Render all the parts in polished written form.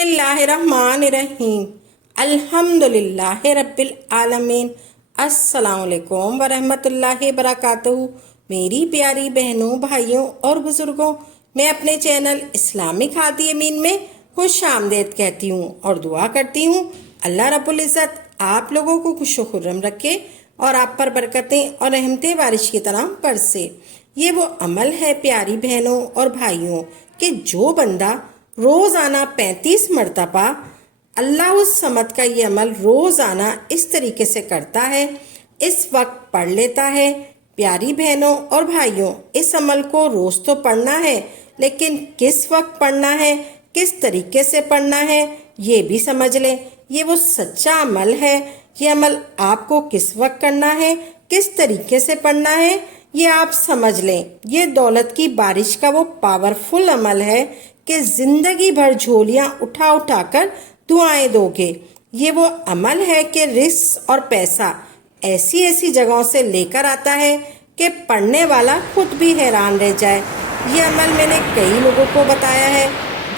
बिस्मिल्लाहिर्रहमानिर्रहीम अल्हम्दुलिल्लाहि रब्बिल आलमीन। अस्सलाम वालेकुम वरहमतुल्लाहि बरकातुहू। मेरी प्यारी बहनों, भाइयों और बुजुर्गों, मैं अपने चैनल इस्लामिक हादी अमीन में खुश आमदेद कहती हूँ और दुआ करती हूँ अल्लाह रब्बुल इज़्ज़त आप लोगों को खुश व खुर्रम रखे और आप पर बरकतें और रहमतें बारिश की तरह बरसे। ये वो अमल है प्यारी बहनों और भाइयों कि जो बंदा रोज़ाना 35 मरतबा अल्लाह उस समद का ये अमल रोज़ाना इस तरीके से करता है, इस वक्त पढ़ लेता है। प्यारी बहनों और भाइयों, इस अमल को रोज़ तो पढ़ना है, लेकिन किस वक्त पढ़ना है, किस तरीके से पढ़ना है, ये भी समझ लें। ये वो सच्चा अमल है। ये अमल आपको किस वक्त करना है, किस तरीके से पढ़ना है, ये आप समझ लें। ये दौलत की बारिश का वो पावरफुल अमल है कि ज़िंदगी भर झोलियाँ उठा उठा कर दुआएं दोगे। ये वो अमल है कि रिस्क और पैसा ऐसी ऐसी जगहों से लेकर आता है कि पढ़ने वाला खुद भी हैरान रह जाए। ये अमल मैंने कई लोगों को बताया है।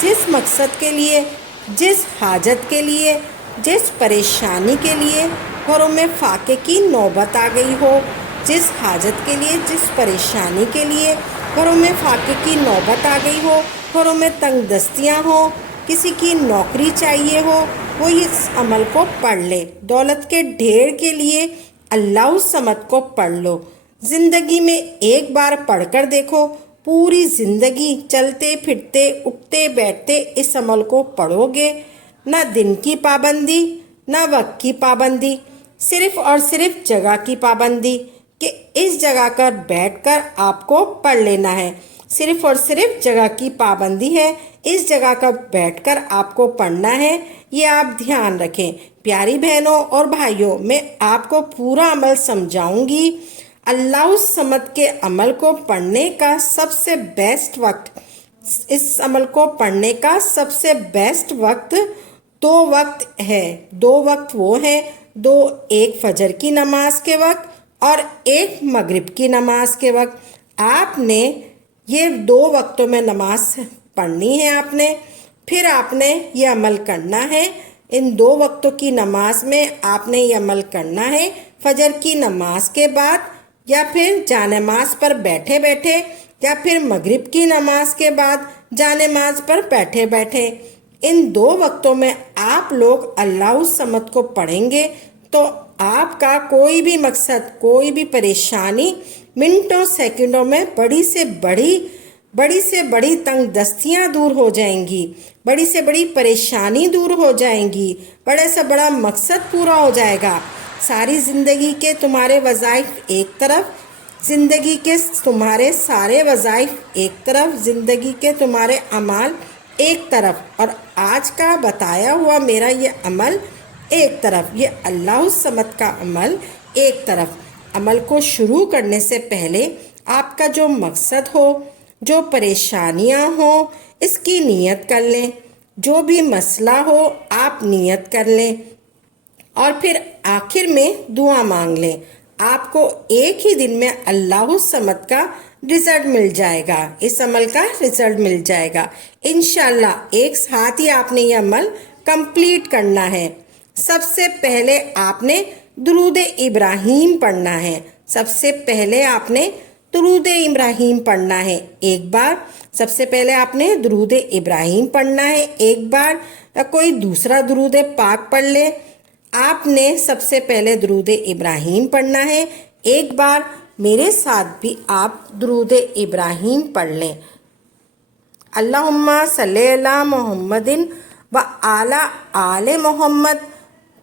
जिस मकसद के लिए, जिस हाजत के लिए, जिस परेशानी के लिए घरों में फाके की नौबत आ गई हो, जिस हाजत के लिए, जिस परेशानी के लिए घरों में फाके की नौबत आ गई हो, घरों में तंग दस्तियाँ हो, किसी की नौकरी चाहिए हो, वो इस अमल को पढ़ ले। दौलत के ढेर के लिए अल्लाह उस समद को पढ़ लो। ज़िंदगी में एक बार पढ़कर देखो, पूरी ज़िंदगी चलते फिरते उठते बैठते इस अमल को पढ़ोगे। ना दिन की पाबंदी, ना वक्त की पाबंदी, सिर्फ़ और सिर्फ जगह की पाबंदी कि इस जगह पर बैठकर आपको पढ़ लेना है। सिर्फ और सिर्फ जगह की पाबंदी है, इस जगह का बैठकर आपको पढ़ना है। ये आप ध्यान रखें। प्यारी बहनों और भाइयों, मैं आपको पूरा अमल समझाऊंगी। अल्लाह उस समद के अमल को पढ़ने का सबसे बेस्ट वक्त, इस अमल को पढ़ने का सबसे बेस्ट वक्त 2 वक्त है। 2 वक्त वो हैं, 2, एक फजर की नमाज के वक्त और एक मगरिब की नमाज के वक्त। आपने ये 2 वक्तों में नमाज पढ़नी है आपने, फिर आपने ये अमल करना है। इन 2 वक्तों की नमाज में आपने ये अमल करना है। फजर की नमाज के बाद या फिर जानमाज पर बैठे बैठे या फिर मगरिब की नमाज के बाद जानमाज पर बैठे बैठे। इन 2 वक्तों में आप लोग अल्लाह उस समद को पढ़ेंगे तो आपका कोई भी मकसद, कोई भी परेशानी मिनटों सेकंडों में बड़ी से बड़ी तंग दस्तियाँ दूर हो जाएंगी, बड़ी से बड़ी परेशानी दूर हो जाएंगी, बड़े से बड़ा मकसद पूरा हो जाएगा। सारी ज़िंदगी के तुम्हारे वज़ाइफ एक तरफ, ज़िंदगी के तुम्हारे सारे वज़ाइफ एक तरफ, ज़िंदगी के तुम्हारे अमाल एक तरफ और आज का बताया हुआ मेरा ये अमल एक तरफ, ये अल्लाह उस समद का अमल एक तरफ। अमल को शुरू करने से पहले आपका जो मकसद हो, जो परेशानियां हो, इसकी नियत कर लें। जो भी मसला हो आप नियत कर लें और फिर आखिर में दुआ मांग लें। आपको एक ही दिन में अल्लाह उस समद का रिज़ल्ट मिल जाएगा, इस अमल का रिज़ल्ट मिल जाएगा इंशाअल्लाह। एक साथ ही आपने ये अमल कंप्लीट करना है। सबसे पहले आपने दुरूद इब्राहीम पढ़ना है। सबसे पहले आपने दुरूद इब्राहीम पढ़ना है एक बार। सबसे पहले आपने दुरूद इब्राहीम पढ़ना है एक बार, या कोई दूसरा दुरूद पाक पढ़ ले। आपने सबसे पहले दुरूद इब्राहीम पढ़ना है एक बार। मेरे साथ भी आप दुरूद इब्राहीम पढ़ लें। अल्लाहुम्मा सल्ली अला मुहम्मदिन व आला आले मोहम्मद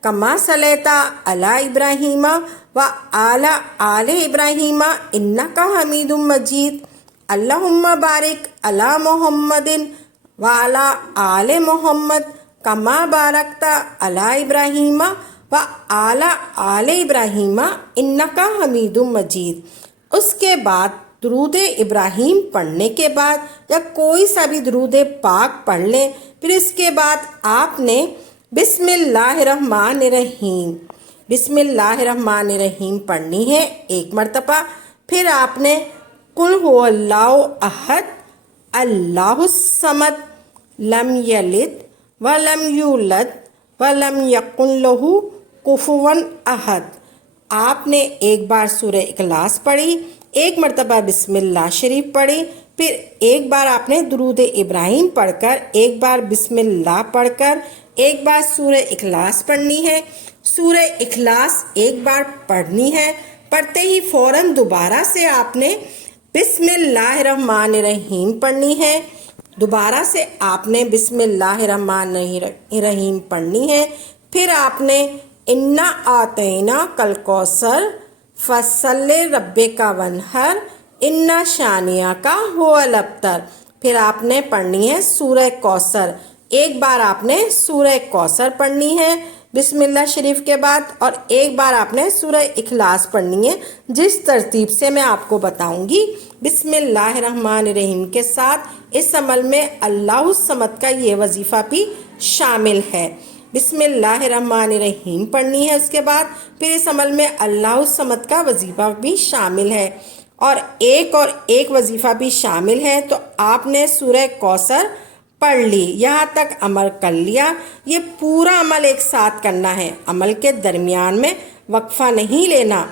कमा सल्लैता अला इब्राहीमा व आला आले इब्राहीमा इन्नका हमीदुम मजीद। अल्लाहुम्मा बारिक अला मुहम्मदिन व आला आले मोहम्मद कमा बारकता अला इब्राहीमा व आला आले इब्राहीमा इन्नका हमीदुम मजीद। उसके बाद दुरूद इब्राहीम पढ़ने के बाद या कोई सा भी दुरूद पाक पढ़ लें। फिर इसके बाद आपने बिस्मिल्लाहिर्रहमानिर्रहीम पढ़नी है एक मरतबा। फिर आपने कुल हुवल्लाहु अहद अल्लाहुस समद लम यलिद वलम यूलद वलम यकुन लहू कुफुवन अहद। आपने एक बार सूरह इखलास पढ़ी, एक मरतबा बिस्मिल्लाह शरीफ पढ़ी, फिर एक बार आपने दुरूद इब्राहिम पढ़कर, एक बार बिस्मिल्लाह पढ़कर, एक बार सूरह इखलास पढ़नी है। सूरह इखलास एक बार पढ़नी है, पढ़ते ही फौरन दोबारा से आपने बिस्मिल्लाहिर्रहमानिर्रहीम पढ़नी है। दोबारा से आपने बिस्मिल्लाहिर्रहमानिर्रहीम पढ़नी है। फिर आपने इन्ना आतैना कल कौसर फसल्ले रब्बे का वनहर इन्ना शानिया का हुवल अब्तर। फिर आपने पढ़नी है सूरह कौसर। एक बार आपने सूरह कौसर पढ़नी है बिस्मिल्लाह शरीफ के बाद, और एक बार आपने सूरह इखलास पढ़नी है, जिस तरतीब से मैं आपको बताऊंगी। बिस्मिल्लाहिर्रहमानिर्रहीम के साथ इस अमल में अल्लाहु समद का ये वजीफ़ा भी शामिल है। बिस्मिल्लाहिर्रहमानिर्रहीम पढ़नी है, उसके बाद फिर इस अमल में अल्लाहु समद का वजीफ़ा भी शामिल है, और एक वजीफ़ा भी शामिल है। तो आपने सूरह कौसर पढ़ ली, यहाँ तक अमल कर लिया। ये पूरा अमल एक साथ करना है, अमल के दरमियान में वक्फा नहीं लेना।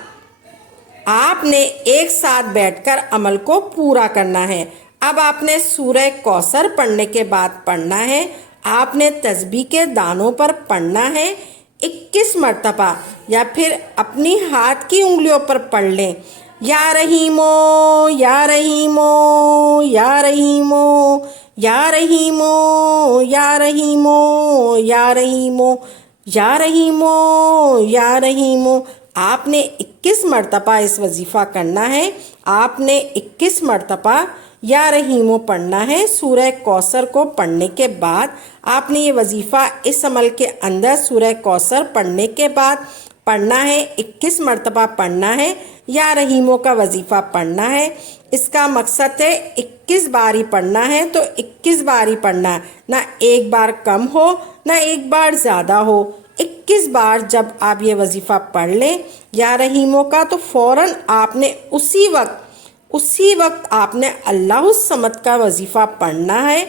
आपने एक साथ बैठकर अमल को पूरा करना है। अब आपने सूरह कौसर पढ़ने के बाद पढ़ना है, आपने तस्बीह के दानों पर पढ़ना है 21 मरतबा, या फिर अपनी हाथ की उंगलियों पर पढ़ लें। या रहीमो या रहीमो या रहीमो या रहीमो या रहीमो या रहीमो या रहीमो या रहीमो। आपने 21 मरतबा इस वजीफ़ा करना है। आपने 21 मरतबा या रहीमो पढ़ना है। सूरह कौसर को पढ़ने के बाद आपने ये वजीफ़ा इस अमल के अंदर सूरह कौसर पढ़ने के बाद पढ़ना है, 21 मरतबा पढ़ना है, या रहीमों का वजीफ़ा पढ़ना है। इसका मकसद है 21 बार ही पढ़ना है, तो 21 बार ही पढ़ना है, ना एक बार कम हो ना एक बार ज़्यादा हो। 21 बार जब आप ये वजीफ़ा पढ़ लें या रहीमों का, तो फ़ौरन आपने उसी वक्त आपने अल्लाहु समद का वजीफ़ा पढ़ना है।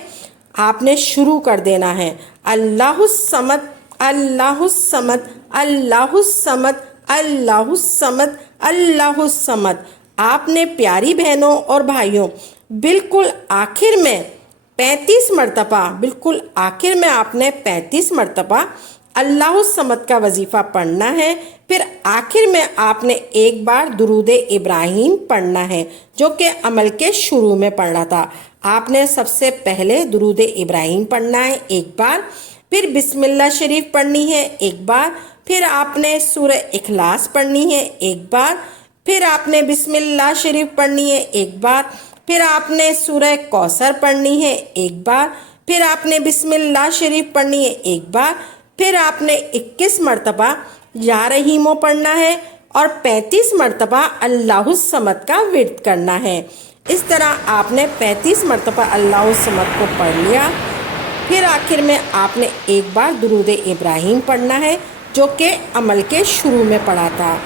आपने शुरू कर देना है अल्लाहु समद अल्लाहु समद अल्लाहु समद अल्लाहु समद अल्लाहु समद। आपने प्यारी बहनों और भाइयों बिल्कुल आखिर में 35 मरतबा, बिल्कुल आखिर में आपने 35 मरतबा अल्लाहु समद का वजीफ़ा पढ़ना है। फिर आखिर में आपने एक बार दुरूद इब्राहिम पढ़ना है, जो कि अमल के शुरू में पढ़ना था। आपने सबसे पहले दुरूद इब्राहिम पढ़ना है एक बार, फिर बिस्मिल्लाह शरीफ पढ़नी है एक बार, फिर आपने सूरह इखलास पढ़नी है एक बार, फिर आपने बिस्मिल्लाह शरीफ पढ़नी है एक बार, फिर आपने सूरह कौसर पढ़नी है एक बार, फिर आपने बिस्मिल्लाह शरीफ पढ़नी है एक बार, फिर आपने 21 मरतबा या रहीमो पढ़ना है, और 35 मरतबा अल्लाहु समद का विर्द करना है। इस तरह आपने 35 मरतबा अल्लाहु समद को पढ़ लिया। फिर आखिर में आपने एक बार दुरूद इब्राहिम पढ़ना है, जो कि अमल के शुरू में पढ़ा था,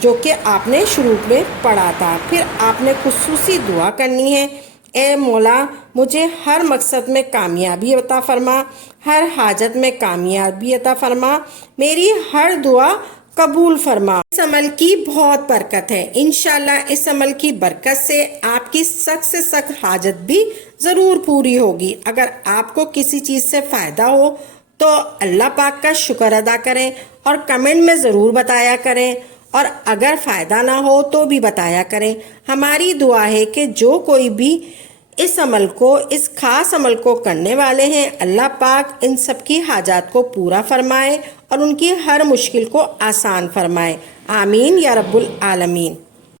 जो कि आपने शुरू में पढ़ा था। फिर आपने खुसूसी दुआ करनी है, ए मौला मुझे हर मकसद में कामयाबी अता फरमा, हर हाजत में कामयाबी अता फरमा, मेरी हर दुआ कबूल फरमा। इस अमल की बहुत बरकत है। इंशाल्लाह इस अमल की बरकत से आपकी सख्त से सख्त हाजत भी ज़रूर पूरी होगी। अगर आपको किसी चीज़ से फ़ायदा हो तो अल्लाह पाक का शुक्र अदा करें और कमेंट में ज़रूर बताया करें, और अगर फ़ायदा ना हो तो भी बताया करें। हमारी दुआ है कि जो कोई भी इस अमल को, इस खास अमल को करने वाले हैं, अल्लाह पाक इन सब की हाजात को पूरा फरमाए और उनकी हर मुश्किल को आसान फरमाए। आमीन या रब्बुल आलमीन।